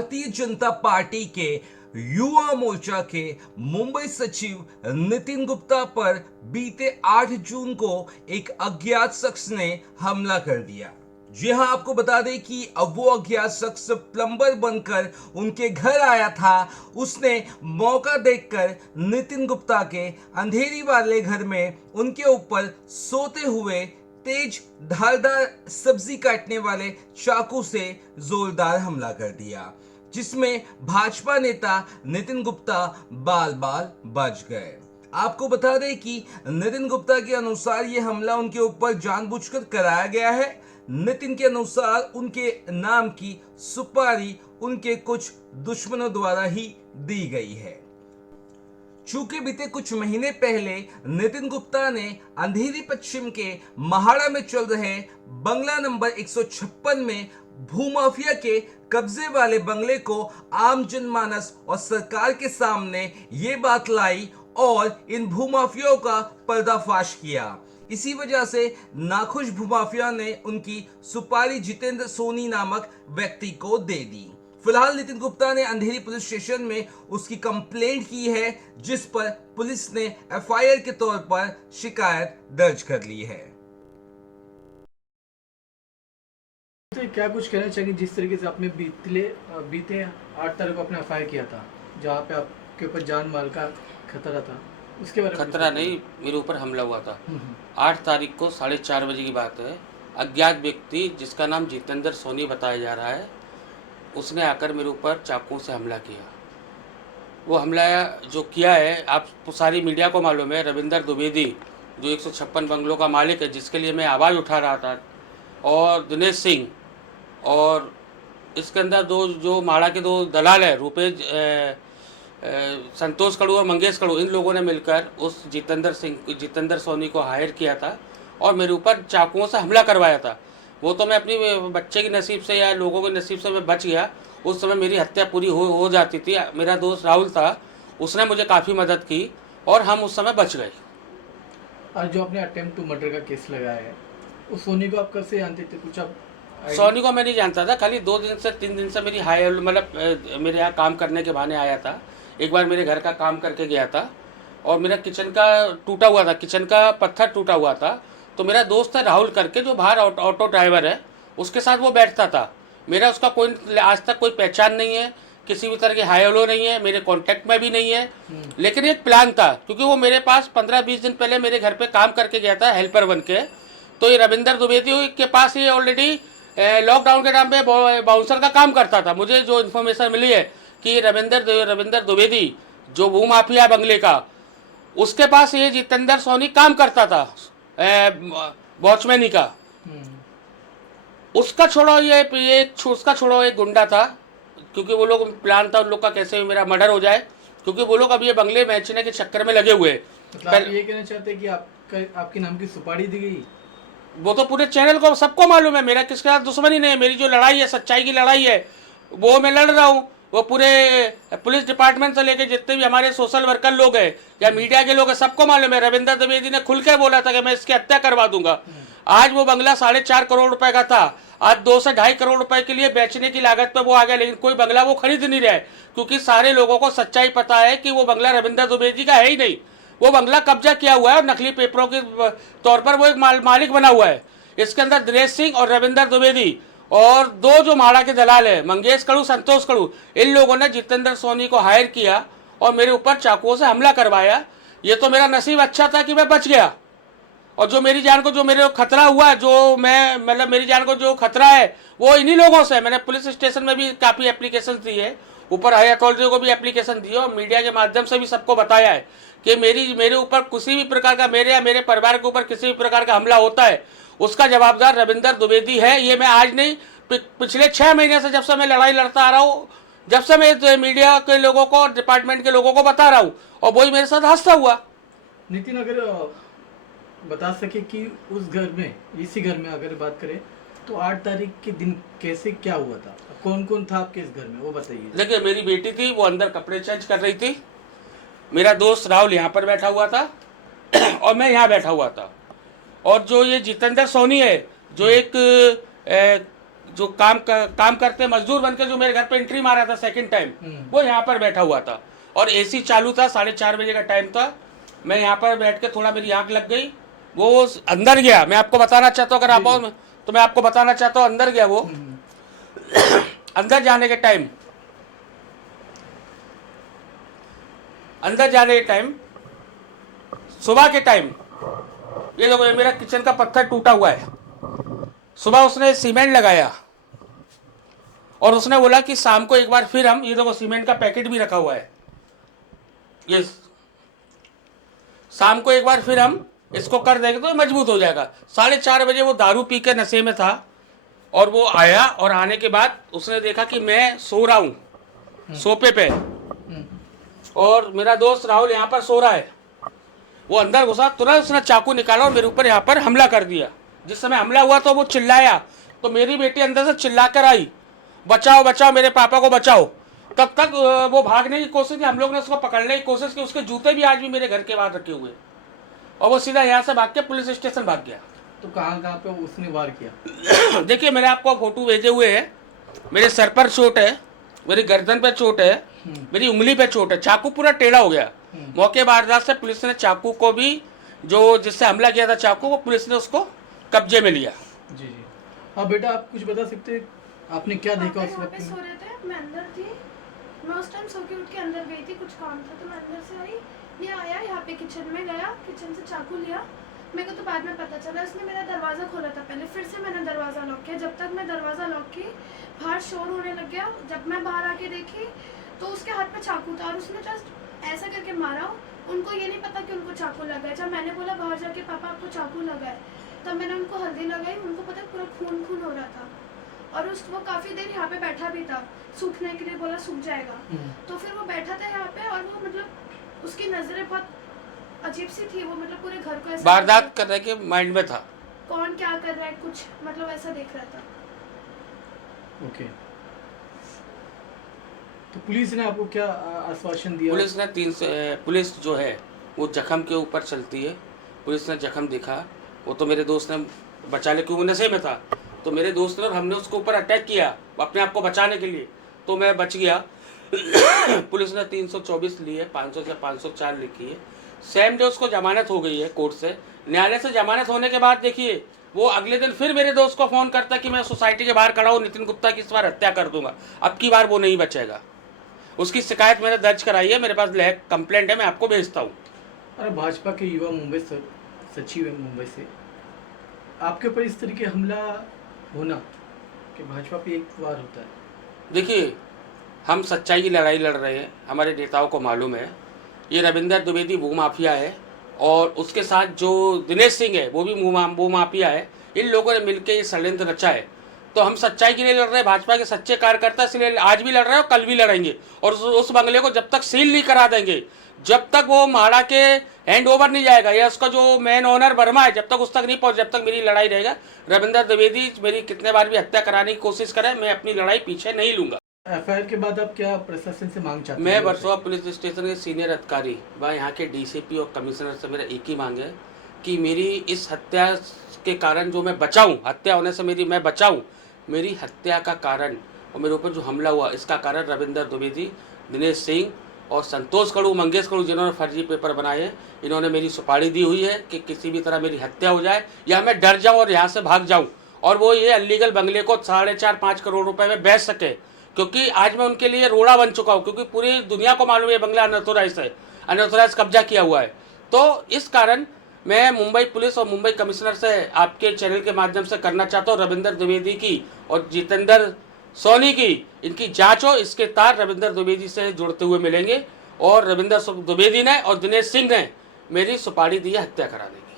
Bharatiya Janata party के युवा मोर्चा के मुंबई सचिव नितिन गुप्ता पर बीते 8 जून को एक अज्ञात शख्स ने हमला कर दिया। जी हां, आपको बता दें कि अब वो अज्ञात शख्स प्लम्बर बनकर उनके घर आया था। उसने मौका देखकर नितिन गुप्ता के अंधेरी वाले घर में उनके ऊपर सोते हुए तेज धारदार सब्जी काटने वाले चाकू से जोरदार हमला कर दिया, जिसमें भाजपा नेता नितिन गुप्ता बाल बाल बच गए। आपको बता दें कि नितिन गुप्ता के अनुसार यह हमला उनके ऊपर जानबूझकर कराया गया है। नितिन के अनुसार उनके नाम की सुपारी उनके कुछ दुश्मनों द्वारा ही दी गई है। चूंकि बीते कुछ महीने पहले नितिन गुप्ता ने अंधेरी पश्चिम के महाड़ा में चल रहे बंगला नंबर 156 में भूमाफिया के कब्जे वाले बंगले को आम जनमानस और सरकार के सामने ये बात लाई और इन भूमाफियाओं का पर्दाफाश किया। इसी वजह से नाखुश भूमाफिया ने उनकी सुपारी जितेंद्र सोनी नामक व्यक्ति को दे दी। फिलहाल नितिन गुप्ता ने अंधेरी पुलिस स्टेशन में उसकी कंप्लेंट की है, जिस पर पुलिस ने एफआईआर के तौर पर शिकायत दर्ज कर ली है। तो क्या कुछ कहना चाहिए जिस तरीके से आपने बीते 8 तारीख को अपना एफआईआर किया था, जहाँ पे आपके ऊपर जान माल का खतरा था, उसके बारे में? खतरा नहीं, मेरे ऊपर हमला हुआ था। 8 तारीख को 4:30 बजे की बात है। अज्ञात व्यक्ति जिसका नाम जितेंद्र सोनी बताया जा रहा है, उसने आकर मेरे ऊपर चाकू से हमला किया। वो हमला जो किया है, आपको सारी मीडिया को मालूम है, रविंदर द्विवेदी जो 156 बंगलों का मालिक है, जिसके लिए मैं आवाज़ उठा रहा था, और दिनेश सिंह, और इसके अंदर जो माड़ा के 2 दलाल है, रुपेश संतोष कड़ू और मंगेश कड़ू, इन लोगों ने मिलकर उस जितेंद्र सोनी को हायर किया था और मेरे ऊपर चाकुओं से हमला करवाया था। वो तो मैं अपनी बच्चे की नसीब से या लोगों के नसीब से मैं बच गया। उस समय मेरी हत्या पूरी हो जाती थी। मेरा दोस्त राहुल था, उसने मुझे काफ़ी मदद की और हम उस समय बच गए। और जो आपने अटेम्प्ट टू मर्डर का केस लगाया है, उस सोनी को आप कैसे जानते थे? कुछ आप? सोनी को मैं नहीं जानता था, खाली 2 दिन से 3 दिन से मेरी मेरे यहाँ काम करने के बहाने आया था। एक बार मेरे घर का काम करके गया था और मेरा किचन का टूटा हुआ था, किचन का पत्थर टूटा हुआ था, तो मेरा दोस्त है राहुल करके, जो बाहर ऑटो ड्राइवर है, उसके साथ वो बैठता था। मेरा उसका कोई आज तक कोई पहचान नहीं है, किसी भी तरह की हाई हेलो नहीं है, मेरे कांटेक्ट में भी नहीं है। लेकिन एक प्लान था, क्योंकि वो मेरे पास 15-20 दिन पहले मेरे घर पे काम करके गया था हेल्पर बन के। तो ये रविंदर द्विवेदी के पास ये ऑलरेडी लॉकडाउन के टाइम पे बाउंसर का काम करता था। मुझे जो इन्फॉर्मेशन मिली है कि रविंदर द्विवेदी जो भूमाफिया बंगले का, उसके पास ये जितेंद्र सोनी काम करता था, वॉचमैनी का। उसका छोड़ो एक गुंडा था, क्योंकि वो लोग प्लान था उन लोग का कैसे मेरा मर्डर हो जाए, क्योंकि वो लोग अब ये बंगले बेचने के चक्कर में लगे हुए। मतलब आप ये कहना चाहते हैं कि आपके नाम की सुपारी दी गई? वो तो पूरे चैनल को सबको मालूम है, मेरा किसके साथ दुश्मनी नहीं है। मेरी जो लड़ाई है, सच्चाई की लड़ाई है, वो मैं लड़ रहा हूँ। वो पूरे पुलिस डिपार्टमेंट से लेके जितने भी हमारे सोशल वर्कर लोग हैं या मीडिया के लोग हैं, सबको मालूम है। रविंदर द्विवेदी ने खुलकर बोला था कि मैं इसकी हत्या करवा दूंगा। आज वो बंगला 4.5 करोड़ रुपए का था, आज 2 से 2.5 करोड़ रुपए के लिए बेचने की लागत पे वो आ गया, लेकिन कोई बंगला वो खरीद नहीं रहा है, क्योंकि सारे लोगों को सच्चाई पता है कि वो बंगला रविंदर द्विवेदी का है ही नहीं। वो बंगला कब्जा किया हुआ है और नकली पेपरों के तौर पर वो एक मालिक बना हुआ है। इसके अंदर दिनेश सिंह और रविंदर द्विवेदी और 2 जो माड़ा के दलाल है, मंगेश कड़ू, संतोष कड़ू, इन लोगों ने जितेंद्र सोनी को हायर किया और मेरे ऊपर चाकुओं से हमला करवाया। ये तो मेरा नसीब अच्छा था कि मैं बच गया, और जो मेरी जान को जो मेरे खतरा हुआ, जो मैं मतलब मेरी जान को जो खतरा है, वो इन्हीं लोगों से। मैंने पुलिस स्टेशन में भी काफ़ी एप्लीकेशन दी है, ऊपर हाई अथॉरिटी को भी एप्लीकेशन दी है, और मीडिया के माध्यम से भी सबको बताया है कि मेरे ऊपर किसी भी प्रकार का, मेरे या मेरे परिवार के ऊपर किसी भी प्रकार का हमला होता है, उसका जवाबदार रविंदर द्विवेदी है। ये मैं आज नहीं, पिछले 6 महीने से, जब से मैं लड़ाई लड़ता आ रहा हूँ, जब से मैं मीडिया के लोगों को, डिपार्टमेंट के लोगों को बता रहा हूँ, और वही मेरे साथ हंसता हुआ। नितिन, अगर बता सके कि उस घर में, इसी घर में अगर बात करें, तो 8 तारीख के दिन कैसे क्या हुआ था, कौन कौन था आपके इस घर में, वो बताइए। देखिए, मेरी बेटी थी, वो अंदर कपड़े चेंज कर रही थी, मेरा दोस्त राहुल यहाँ पर बैठा हुआ था और मैं यहाँ बैठा हुआ था, और जो ये जितेंद्र सोनी है, जो एक जो काम करते मजदूर बनकर जो मेरे घर पे एंट्री मारा था सेकंड टाइम, वो यहाँ पर बैठा हुआ था और एसी चालू था, 4:30 बजे का टाइम था। मैं यहाँ पर बैठ के थोड़ा मेरी आँख लग गई, वो अंदर गया। मैं आपको बताना चाहता हूँ, अगर आप आओ तो मैं आपको बताना चाहता हूँ, अंदर गया वो। अंदर जाने के टाइम सुबह के टाइम, ये देखो ये मेरा किचन का पत्थर टूटा हुआ है। सुबह उसने सीमेंट लगाया और उसने बोला कि शाम को एक बार फिर हम, ये देखो सीमेंट का पैकेट भी रखा हुआ है, ये शाम को एक बार फिर हम इसको कर देंगे तो ये मजबूत हो जाएगा। 4:30 बजे वो दारू पी के नशे में था और वो आया और आने के बाद उसने देखा कि मैं सो रहा हूँ सोफे पे और मेरा दोस्त राहुल यहाँ पर सो रहा है। वो अंदर घुसा, तुरंत उसने चाकू निकाला और मेरे ऊपर यहाँ पर हमला कर दिया। जिस समय हमला हुआ तो वो चिल्लाया, तो मेरी बेटी अंदर से चिल्ला कर आई, बचाओ बचाओ, मेरे पापा को बचाओ। तब तक वो भागने की कोशिश की, हम लोग ने उसको पकड़ने की कोशिश की। उसके जूते भी आज भी मेरे घर के बाहर रखे हुए और वो सीधा यहाँ से भाग के पुलिस स्टेशन भाग गया। तो कहाँ पे उसने वार किया? देखिए मैंने आपको फोटो भेजे हुए हैं, मेरे सर पर चोट है, मेरी गर्दन पे चोट है, मेरी उंगली पे चोट है, चाकू पूरा टेढ़ा हो गया। मौके वारदात से पुलिस ने चाकू को भी, जो जिससे हमला किया था चाकू, वो पुलिस ने उसको कब्जे में लिया। जी जी। हाँ बेटा, आप कुछ बता सकते हैं, आपने क्या देखा उस यहाँ वक्त पे सो में? रहे थे, मैं अंदर थी। मैं उस टाइम सो के उठ के अंदर गई थी, कुछ काम था तो मैं अंदर से आई। ये आया यहाँ पे किचन में गया, किचन से चाकू लिया। मेरे को तो बाद में पता चला इसने मेरा दरवाज़ा खोला था पहले, फिर से मैंने दरवाज़ा लॉक किया। जब तक मैं दरवाज़ा लॉक की, बाहर शोर होने लग गया। जब मैं बाहर आके देखी तो उसके हाथ में चाकू था और उसने जस्ट ऐसा करके मारा। उनको ये नहीं पता कि उनको चाकू लगा है। जब मैंने बोला बाहर जाके पापा आपको चाकू लगा है, तब मैंने उनको हल्दी लगाई। उनको पता पूरा खून खून हो रहा था और वो काफ़ी देर यहाँ पे बैठा भी था, सूखने के लिए बोला सूख जाएगा। तो फिर वो बैठा था यहाँ पे और वो मतलब उसकी नज़रें बहुत अजीब सी थी। वो मतलब पूरे घर को ऐसा वारदात करने के माइंड में था, कौन क्या कर रहा है, कुछ मतलब ऐसा देख रहा था। ओके, तो पुलिस ने आपको क्या आश्वासन दिया? पुलिस ने पुलिस जो है वो जख्म के ऊपर चलती है। पुलिस ने जख्म देखा, वो तो मेरे दोस्त ने बचा ले, क्योंकि वो नशे में था, तो मेरे दोस्त ने और हमने उसके ऊपर अटैक किया अपने आप को बचाने के लिए, तो मैं बच गया। पुलिस ने 324 ली है, 500 से 504 लिखी है। सेम डे उसको जमानत हो गई है कोर्ट से। न्यायालय से जमानत होने के बाद देखिए वो अगले दिन फिर मेरे दोस्त को फ़ोन करता कि मैं सोसाइटी के बाहर खड़ा हूँ, नितिन गुप्ता की इस बार हत्या कर दूंगा, अब की बार वो नहीं बचेगा। उसकी शिकायत मैंने दर्ज कराई है, मेरे पास कंप्लेंट है, मैं आपको भेजता हूँ। अरे भाजपा के युवा मुंबई सचिव है मुंबई से, आपके ऊपर इस तरीके हमला होना कि भाजपा पे एक वार होता है। देखिए हम सच्चाई की लड़ाई लड़ रहे हैं, हमारे नेताओं को मालूम है ये रविंदर द्विवेदी भूमाफिया है और उसके साथ जो दिनेश सिंह है वो भी भूमाफिया है। इन लोगों ने मिलकर ये षड्यंत्र रचा है। तो हम सच्चाई के लिए लड़ रहे हैं, भाजपा के सच्चे कार्यकर्ता, इसलिए आज भी लड़ रहे हैं और कल भी लड़ेंगे। और उस बंगले को जब तक सील नहीं करा देंगे, जब तक वो म्हाडा के हैंड ओवर नहीं जाएगा, या उसका जो मेन ओनर वर्मा है जब तक उस तक नहीं पहुंच, जब तक मेरी लड़ाई रहेगा। रविंदर द्विवेदी मेरी कितने बार भी हत्या कराने की कोशिश करे, मैं अपनी लड़ाई पीछे नहीं लूंगा। एफआईआर के बाद आप क्या प्रशासन से मांग चाहते हैं? मैं वर्सोवा पुलिस स्टेशन के सीनियर अधिकारी व यहाँ के डीसीपी और कमिश्नर से मेरा एक ही मांग है कि मेरी इस हत्या के कारण जो मैं बचाऊँ, हत्या होने से मैं बचाऊँ, मेरी हत्या का कारण और मेरे ऊपर जो हमला हुआ इसका कारण रविंदर द्विवेदी, दिनेश सिंह और संतोष कड़ू, मंगेश कड़ू, जिन्होंने फर्जी पेपर बनाए हैं, इन्होंने मेरी सुपारी दी हुई है कि किसी भी तरह मेरी हत्या हो जाए या मैं डर जाऊं और यहाँ से भाग जाऊं और वो ये अनलीगल बंगले को 4.5-5 करोड़ रुपए में बेच सके। क्योंकि आज मैं उनके लिए रोड़ा बन चुका हूँ, क्योंकि पूरी दुनिया को मालूम है बंगला अनऑथोराइज है, अनऑथोराइज कब्जा किया हुआ है। तो इस कारण मैं मुंबई पुलिस और मुंबई कमिश्नर से आपके चैनल के माध्यम से करना चाहता हूँ, रविंदर द्विवेदी की और जितेंद्र सोनी की इनकी जांच हो। इसके तार रविंदर द्विवेदी से जुड़ते हुए मिलेंगे और रविंदर द्विवेदी ने और दिनेश सिंह ने मेरी सुपारी दी है हत्या कराने की।